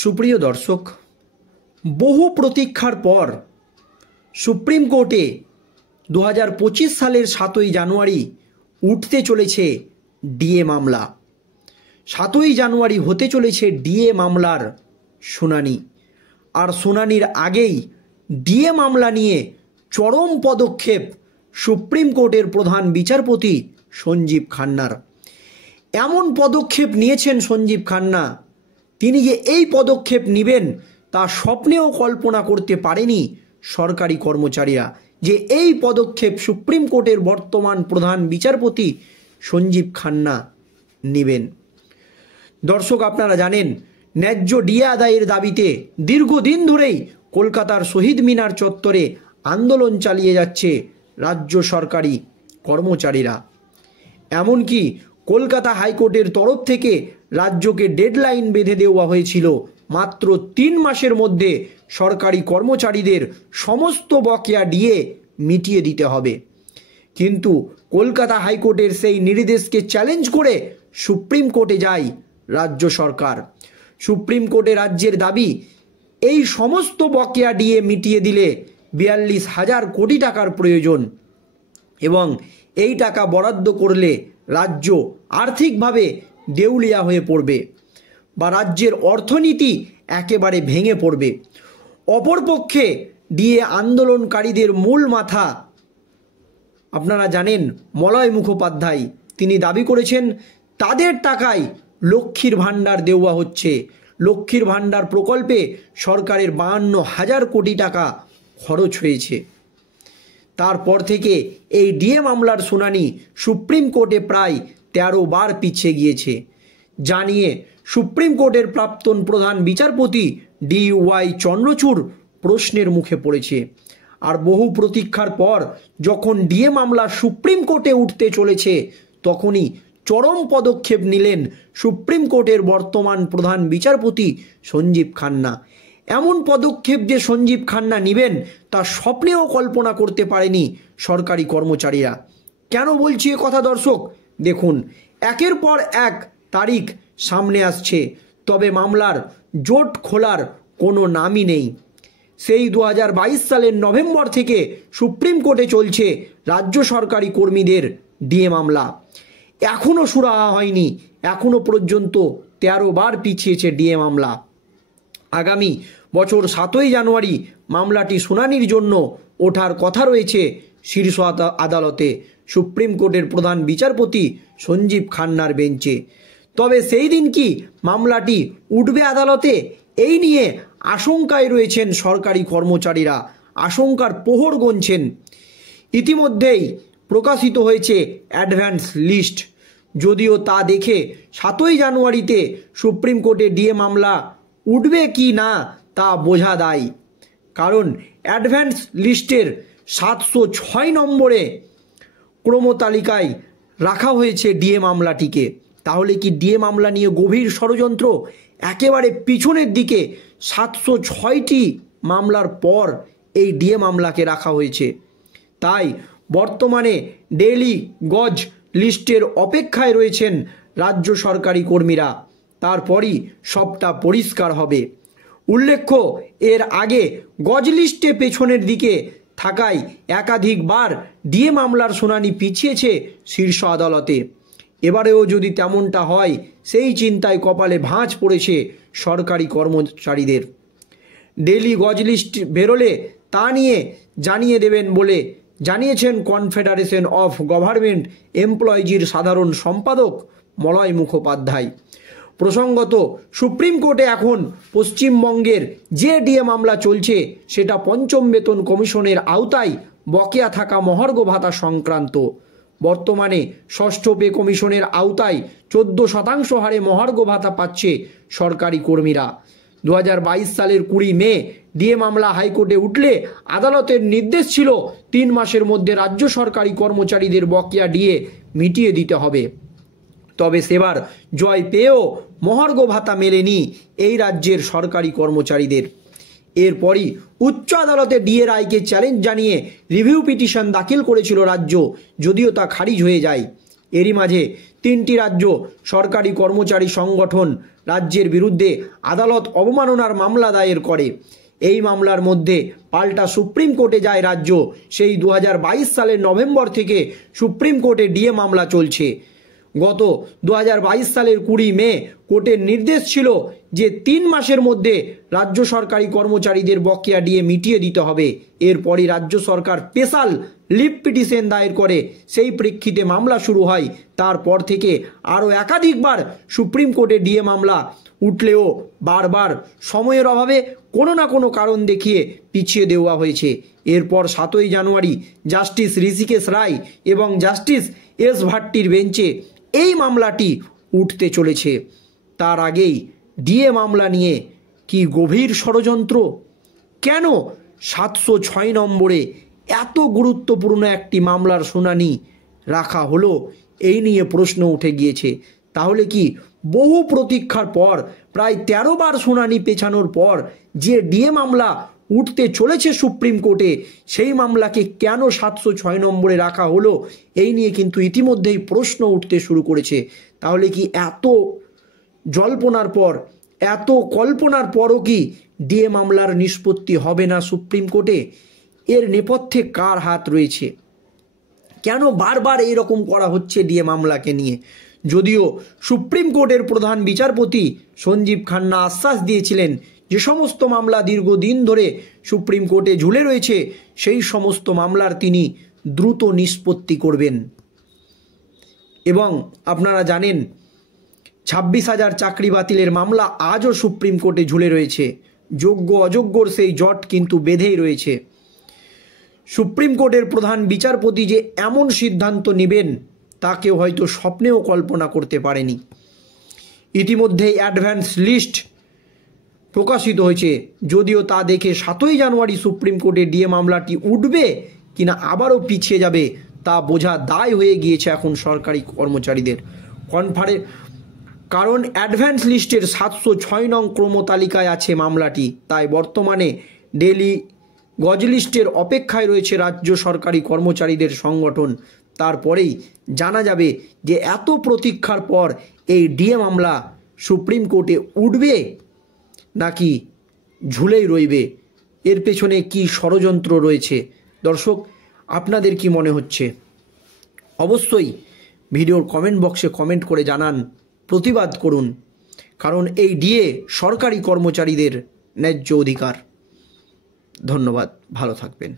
সুপ্রিয় দর্শক, বহু প্রতীক্ষার পর সুপ্রিম কোর্টে 2025 সালের 7ই জানুয়ারি উঠতে চলেছে ডিএ মামলা। 7ই জানুয়ারি হতে চলেছে ডিএ মামলার শুনানি। আর শুনানির আগেই ডিএ মামলা নিয়ে চরম পদক্ষেপ সুপ্রিম কোর্টের প্রধান বিচারপতি সঞ্জীব খান্নার। এমন পদক্ষেপ নিয়েছেন সঞ্জীব খান্না, তিনি যে এই পদক্ষেপ নেবেন তা স্বপ্নেও কল্পনা করতে পারেনি সরকারি কর্মচারীরা, যে এই পদক্ষেপ সুপ্রিম কোর্টের বর্তমান প্রধান বিচারপতি সঞ্জীব খান্না নেবেন। দর্শক, আপনারা জানেন ন্যায্য ডিএ আদায়ের দাবিতে দীর্ঘদিন ধরেই কলকাতার শহীদ মিনার চত্বরে আন্দোলন চালিয়ে যাচ্ছে রাজ্য সরকারি কর্মচারীরা। এমনকি কলকাতা হাইকোর্টের তরফ থেকে রাজ্যকে ডেডলাইন বেঁধে দেওয়া হয়েছিল মাত্র 3 মাসের মধ্যে সরকারি কর্মচারীদের সমস্ত বকেয়া ডিএ মিটিয়ে দিতে হবে। কিন্তু কলকাতা হাইকোর্টের সেই নির্দেশকে চ্যালেঞ্জ করে সুপ্রিম কোর্টে যায় রাজ্য সরকার। সুপ্রিম কোর্টে রাজ্যের দাবি, এই সমস্ত বকেয়া ডিএ মিটিয়ে দিলে 42,000 কোটি টাকার প্রয়োজন এবং এই টাকা বরাদ্দ করলে রাজ্য আর্থিকভাবে দেউলিয়া হয়ে পড়বে বা রাজ্যের অর্থনীতি একেবারে ভেঙে পড়বে। অপরপক্ষে ডিএ আন্দোলনকারীদের মূল মাথা আপনারা জানেন মলয় মুখোপাধ্যায়, তিনি দাবি করেছেন তাদের টাকায় লক্ষ্মীর ভাণ্ডার দেওয়া হচ্ছে। লক্ষ্মীর ভাণ্ডার প্রকল্পে সরকারের 52,000 কোটি টাকা খরচ হয়েছে। তারপর থেকে এই ডিএ মামলার শুনানি সুপ্রিম কোর্টে প্রায় 13 বার পিছিয়ে গিয়েছে। জানিয়ে সুপ্রিম কোর্টের প্রাক্তন প্রধান বিচারপতি DY চন্দ্রচূড় প্রশ্নের মুখে পড়েছে। আর বহু প্রতীক্ষার পর যখন ডিএ মামলা সুপ্রিম কোর্টে উঠতে চলেছে, তখনই চরম পদক্ষেপ নিলেন সুপ্রিম কোর্টের বর্তমান প্রধান বিচারপতি সঞ্জীব খান্না। এমন পদক্ষেপ যে সঞ্জীব খান্না নেবেন তা স্বপ্নেও কল্পনা করতে পারেনি সরকারি কর্মচারীরা। কেন বলছি এ কথা দর্শক? দেখুন, একের পর এক তারিখ সামনে আসছে, তবে মামলার জোট খোলার কোনো নামই নেই। সেই 2022 সালের নভেম্বর থেকে সুপ্রিম কোর্টে চলছে রাজ্য সরকারি কর্মীদের ডিএ মামলা। এখনও সুরাহা হয়নি, এখনও পর্যন্ত 13 বার পিছিয়েছে ডিএ মামলা। আগামী বছর 7ই জানুয়ারি মামলাটি শুনানির জন্য ওঠার কথা রয়েছে শীর্ষ আদালতে সুপ্রিম কোর্টের প্রধান বিচারপতি সঞ্জীব খান্নার বেঞ্চে। তবে সেই দিন কি মামলাটি উঠবে আদালতে, এই নিয়ে আশঙ্কায় রয়েছেন সরকারি কর্মচারীরা, আশঙ্কার প্রহর গুনছেন। ইতিমধ্যেই প্রকাশিত হয়েছে অ্যাডভান্স লিস্ট, যদিও তা দেখে 7ই জানুয়ারিতে সুপ্রিম কোর্টে ডিএ মামলা উঠবে কি না তা বোঝা দায়। কারণ অ্যাডভান্স লিস্টের 706 নম্বরে ক্রমতালিকায় রাখা হয়েছে ডিএ মামলাটিকে। তাহলে কি ডিএ মামলা নিয়ে গভীর ষড়যন্ত্র? একেবারে পিছনের দিকে 706টি মামলার পর এই ডিএ মামলাকে রাখা হয়েছে। তাই বর্তমানে ডেইলি গজ লিস্টের অপেক্ষায় রয়েছেন রাজ্য সরকারি কর্মীরা, তারপরই সবটা পরিষ্কার হবে। উল্লেখ্য, এর আগে গজ লিস্টে পেছনের দিকে থাকায় একাধিকবার ডিএ মামলার শুনানি পিছিয়েছে শীর্ষ আদালতে। এবারেও যদি তেমনটা হয়, সেই চিন্তায় কপালে ভাঁজ পড়েছে সরকারি কর্মচারীদের। ডেইলি গজ লিস্ট বেরোলে তা নিয়ে জানিয়ে দেবেন বলে জানিয়েছেন কনফেডারেশন অফ গভর্নমেন্ট এমপ্লয়িজের সাধারণ সম্পাদক মলয় মুখোপাধ্যায়। প্রসঙ্গত, সুপ্রিম কোর্টে এখন পশ্চিমবঙ্গের যে ডিএ মামলা চলছে সেটা পঞ্চম বেতন কমিশনের আওতায় বকেয়া থাকা মহার্ঘ ভাতা সংক্রান্ত। বর্তমানে ষষ্ঠ পে কমিশনের আওতায় 14% হারে মহার্ঘ ভাতা পাচ্ছে সরকারি কর্মীরা। 2022 সালের 20 মে ডিএ মামলা হাইকোর্টে উঠলে আদালতের নির্দেশ ছিল 3 মাসের মধ্যে রাজ্য সরকারি কর্মচারীদের বকেয়া ডিএ মিটিয়ে দিতে হবে। তবে সেবার জয় পেয়েও মহার্ঘ ভাতা মেলেনি এই রাজ্যের সরকারি কর্মচারীদের। এরপরই উচ্চ আদালতে ডিএ রায়কে চ্যালেঞ্জ জানিয়ে রিভিউ পিটিশন দাখিল করেছিল রাজ্য, যদিও তা খারিজ হয়ে যায়। এরই মাঝে 3টি রাজ্য সরকারি কর্মচারী সংগঠন রাজ্যের বিরুদ্ধে আদালত অবমাননার মামলা দায়ের করে। এই মামলার মধ্যে পাল্টা সুপ্রিম কোর্টে যায় রাজ্য। সেই 2022 সালের নভেম্বর থেকে সুপ্রিম কোর্টে ডিএ মামলা চলছে। গত 2022 সালের 20 মে কোর্টের নির্দেশ ছিল যে 3 মাসের মধ্যে রাজ্য সরকারি কর্মচারীদের বকেয়া ডিএ মিটিয়ে দিতে হবে। এরপরই রাজ্য সরকার স্পেশাল লিভ পিটিশন দায়ের করে। সেই প্রেক্ষিতে মামলা শুরু হয়। তারপর থেকে আরও একাধিকবার সুপ্রিম কোর্টে ডিএ মামলা উঠলেও বারবার সময়ের অভাবে কোনো না কোনো কারণ দেখিয়ে পিছিয়ে দেওয়া হয়েছে। এরপর 7ই জানুয়ারি জাস্টিস ঋষিকেশ রায় এবং জাস্টিস এস ভাট্টির বেঞ্চে এই মামলাটি উঠতে চলেছে। তার আগেই ডিএ মামলা নিয়ে কি গভীর ষড়যন্ত্র? কেন 706 নম্বরে এত গুরুত্বপূর্ণ একটি মামলার শুনানি রাখা হলো, এই নিয়ে প্রশ্ন উঠে গিয়েছে। তাহলে কি বহু প্রতীক্ষার পর প্রায় 13 বার শুনানি পেছানোর পর যে ডিএ মামলা উঠতে চলেছে সুপ্রিম কোর্টে, সেই মামলাকে কেন 706 নম্বরে রাখা হলো, এই নিয়ে কিন্তু ইতিমধ্যেই প্রশ্ন উঠতে শুরু করেছে। তাহলে কি এত জল্পনার পর, এত কল্পনার পরও কি ডিএ মামলার নিষ্পত্তি হবে না সুপ্রিম কোর্টে? এর নেপথ্যে কার হাত রয়েছে? কেন বারবার এইরকম করা হচ্ছে ডিএ মামলাকে নিয়ে? যদিও সুপ্রিম কোর্টের প্রধান বিচারপতি সঞ্জীব খান্না আশ্বাস দিয়েছিলেন যে সমস্ত মামলা দীর্ঘদিন ধরে সুপ্রিম কোর্টে ঝুলে রয়েছে সেই সমস্ত মামলার তিনি দ্রুত নিষ্পত্তি করবেন। এবং আপনারা জানেন 26,000 চাকরি বাতিলের মামলা আজও সুপ্রিম কোর্টে ঝুলে রয়েছে। যোগ্য অযোগ্যর সেই জট কিন্তু বেঁধেই রয়েছে। সুপ্রিম কোর্টের প্রধান বিচারপতি যে এমন সিদ্ধান্ত নেবেন তা কেউ হয়তো স্বপ্নেও কল্পনা করতে পারেনি। ইতিমধ্যেই অ্যাডভান্স লিস্ট প্রকাশিত হয়েছে, যদিও তা দেখে 7ই জানুয়ারি সুপ্রিম কোর্টে ডিএ মামলাটি উঠবে কিনা আবারও পিছিয়ে যাবে তা বোঝা দায় হয়ে গিয়েছে এখন সরকারি কর্মচারীদের। কারণ অ্যাডভান্স লিস্টের 706 নং ক্রম তালিকায় আছে মামলাটি। তাই বর্তমানে ডেলি গজ লিস্টের অপেক্ষায় রয়েছে রাজ্য সরকারি কর্মচারীদের সংগঠন। তারপরেই জানা যাবে যে এত প্রতীক্ষার পর এই ডিএ মামলা সুপ্রিম কোর্টে উঠবে নাকি ঝুলেই রইবে। এর পেছনে কি ষড়যন্ত্র রয়েছে? দর্শক, আপনাদের কি মনে হচ্ছে? অবশ্যই ভিডিওর কমেন্ট বক্সে কমেন্ট করে জানান, প্রতিবাদ করুন। কারণ এই ডিএ সরকারি কর্মচারীদের ন্যায্য অধিকার। ধন্যবাদ, ভালো থাকবেন।